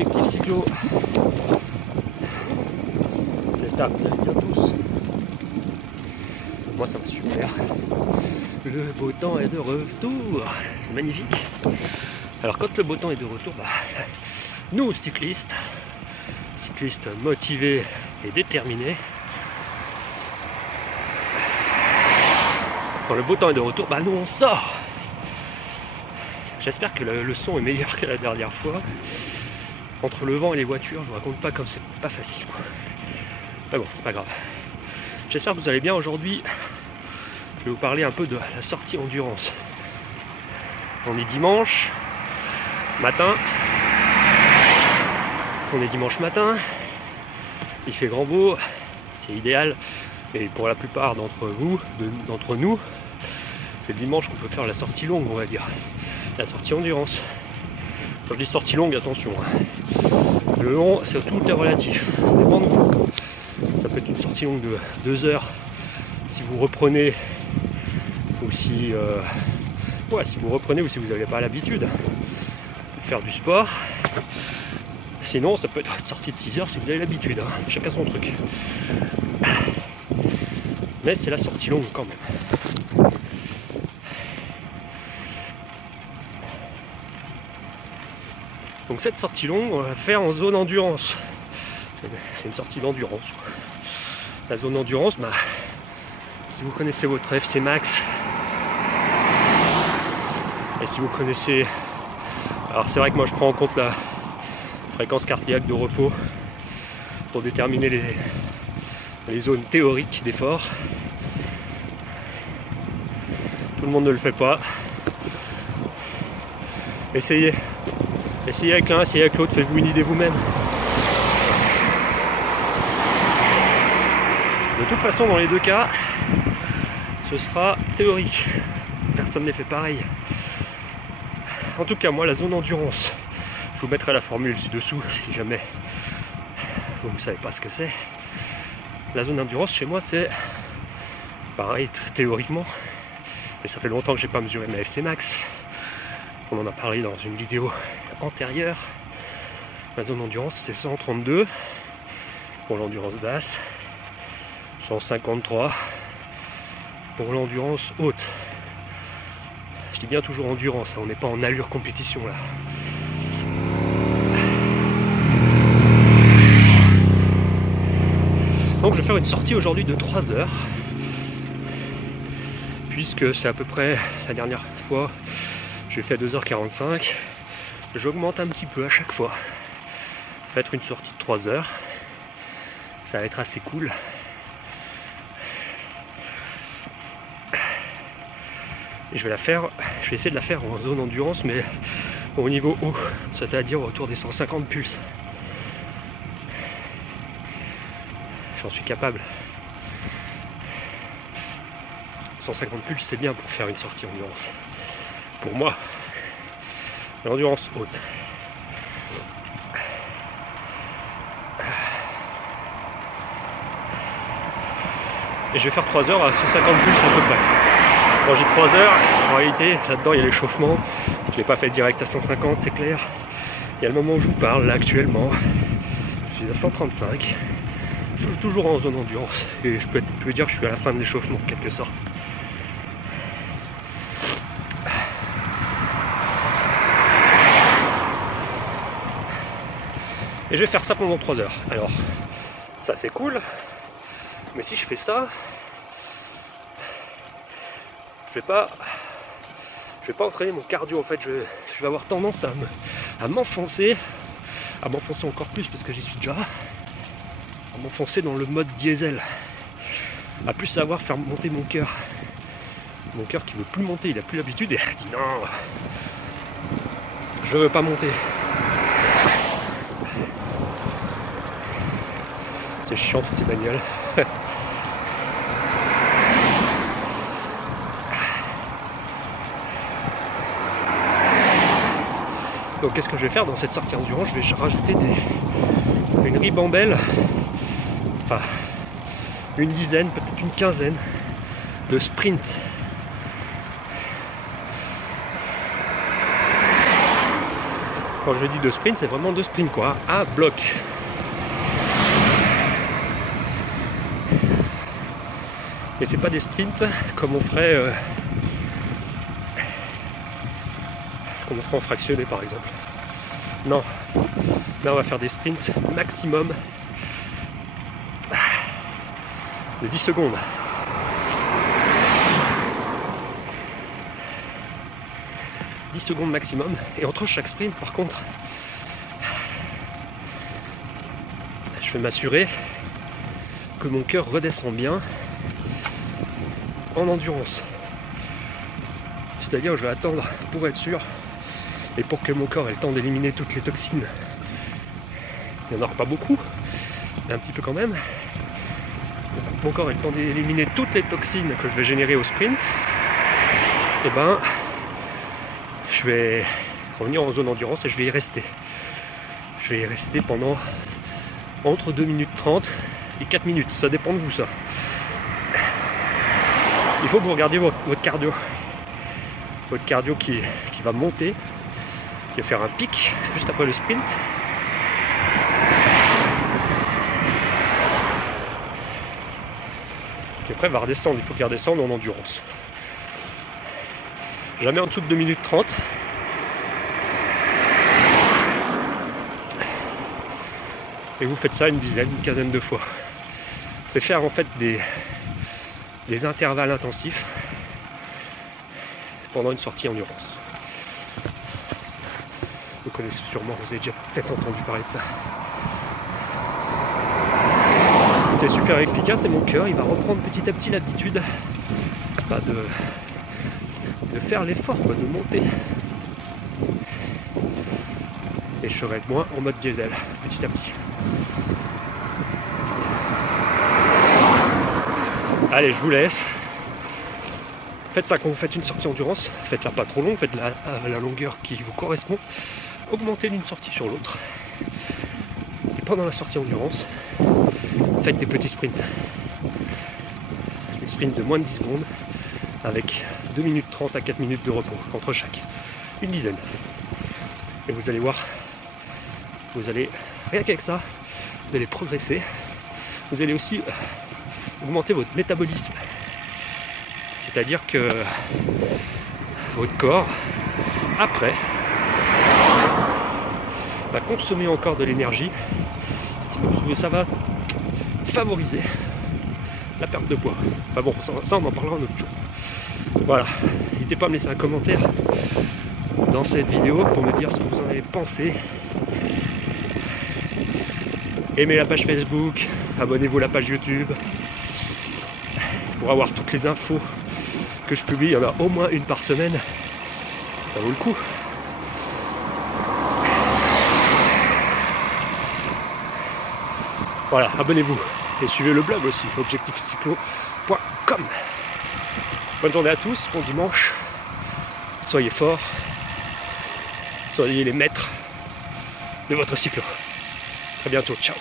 Objectif cyclo. J'espère que vous allez bien tous. Moi ça va super. Le beau temps est de retour. C'est magnifique. Alors quand le beau temps est de retour, nous cyclistes motivés et déterminés, quand le beau temps est de retour, nous on sort. J'espère que le son est meilleur que la dernière fois. Entre le vent et les voitures, je vous raconte pas comme c'est pas facile quoi. Mais bon, c'est pas grave. J'espère que vous allez bien aujourd'hui. Je vais vous parler un peu de la sortie endurance. On est dimanche matin. Il fait grand beau, c'est idéal. Et pour la plupart d'entre nous, c'est le dimanche qu'on peut faire la sortie longue, on va dire. La sortie endurance. Quand je dis sortie longue, attention. Le long, c'est tout est relatif. Ça dépend de vous. Ça peut être une sortie longue de 2 heures si vous reprenez ou si vous n'avez pas l'habitude de faire du sport. Sinon, ça peut être une sortie de 6 heures si vous avez l'habitude. Chacun son truc. Mais c'est la sortie longue quand même. Donc cette sortie longue, on va faire en zone endurance. C'est une sortie d'endurance. La zone endurance, si vous connaissez votre FC Max, et si vous connaissez... Alors c'est vrai que moi je prends en compte la fréquence cardiaque de repos pour déterminer les zones théoriques d'effort. Tout le monde ne le fait pas. Essayez avec l'un, essayez avec l'autre, faites-vous une idée vous-même. De toute façon, dans les deux cas, ce sera théorique. Personne n'est fait pareil. En tout cas, moi, la zone endurance, je vous mettrai la formule ci-dessous si jamais vous ne savez pas ce que c'est. La zone endurance, chez moi, c'est pareil théoriquement. Et ça fait longtemps que j'ai pas mesuré ma FC Max. On en a parlé dans une vidéo antérieure. La zone endurance, c'est 132 pour l'endurance basse, 153 pour l'endurance haute. Je dis bien toujours endurance, on n'est pas en allure compétition là. Donc je vais faire une sortie aujourd'hui de 3 heures, puisque c'est à peu près la dernière fois j'ai fait 2h45. J'augmente un petit peu à chaque fois. Ça va être une sortie de 3 heures. Ça va être assez cool. Et je vais essayer de la faire en zone endurance, mais au niveau haut, c'est-à-dire autour des 150 pulses. J'en suis capable. 150 pulses, c'est bien pour faire une sortie endurance. Pour moi, l'endurance haute. Et je vais faire 3 heures à 150 pulses à peu près. Quand j'ai 3 heures, en réalité, là-dedans il y a l'échauffement. Je ne l'ai pas fait direct à 150, c'est clair. Il y a le moment où je vous parle, là actuellement, je suis à 135. Je suis toujours en zone endurance. Et je peux dire que je suis à la fin de l'échauffement, en quelque sorte. Et je vais faire ça pendant 3 heures. Alors, ça c'est cool. Mais si je fais ça, je vais pas entraîner mon cardio en fait. Je vais avoir tendance à m'enfoncer encore plus parce que j'y suis déjà. À m'enfoncer dans le mode diesel. À plus savoir faire monter mon cœur. Mon cœur qui veut plus monter, il a plus l'habitude et il dit non, je veux pas monter. C'est chiant toutes ces bagnoles. Donc qu'est-ce que je vais faire dans cette sortie endurance? Je vais rajouter une ribambelle, enfin une dizaine, peut-être une quinzaine de sprint. quand je dis 2 sprints, c'est vraiment 2 sprints quoi, à bloc. Et c'est pas des sprints comme on ferait en fractionné par exemple. Non, là on va faire des sprints maximum de 10 secondes. Secondes maximum, et entre chaque sprint par contre je vais m'assurer que mon cœur redescend bien en endurance, c'est-à-dire je vais attendre pour être sûr et pour que mon corps ait le temps d'éliminer toutes les toxines. Il n'y en aura pas beaucoup mais un petit peu quand même. Mon corps ait le temps d'éliminer toutes les toxines que je vais générer au sprint, et ben je vais revenir en zone endurance et je vais y rester. Je vais y rester pendant entre 2 minutes 30 et 4 minutes. Ça dépend de vous ça. Il faut que vous regardiez votre cardio. Votre cardio qui va monter, qui va faire un pic juste après le sprint. Et après il va redescendre. Il faut qu'il redescende en endurance. Jamais en dessous de 2 minutes 30. Et vous faites ça une quinzaine de fois. C'est faire en fait des intervalles intensifs pendant une sortie endurance. Vous connaissez sûrement, vous avez déjà peut-être entendu parler de ça. C'est super efficace et mon cœur il va reprendre petit à petit l'habitude de faire l'effort, de monter. Et je serai moins en mode diesel, petit à petit. Allez, je vous laisse. Faites ça quand vous faites une sortie endurance. Faites-la pas trop longue, faites-la à la longueur qui vous correspond. Augmentez d'une sortie sur l'autre. Et pendant la sortie endurance, faites des petits sprints. Des sprints de moins de 10 secondes avec 2 minutes 30 à 4 minutes de repos entre chaque. Une dizaine. Et vous allez voir, vous allez, rien qu'avec ça, vous allez progresser. Vous allez aussi augmenter votre métabolisme. C'est-à-dire que votre corps, après, va consommer encore de l'énergie. Ça va favoriser la perte de poids. Enfin bon, ça on en parlera un autre jour. Voilà, n'hésitez pas à me laisser un commentaire dans cette vidéo pour me dire ce que vous en avez pensé. Aimez la page Facebook, abonnez-vous à la page YouTube pour avoir toutes les infos que je publie. Il y en a au moins une par semaine, ça vaut le coup. Voilà, abonnez-vous et suivez le blog aussi, objectifcyclo.com. Bonne journée à tous, bon dimanche, soyez forts, soyez les maîtres de votre cyclo. À très bientôt, ciao.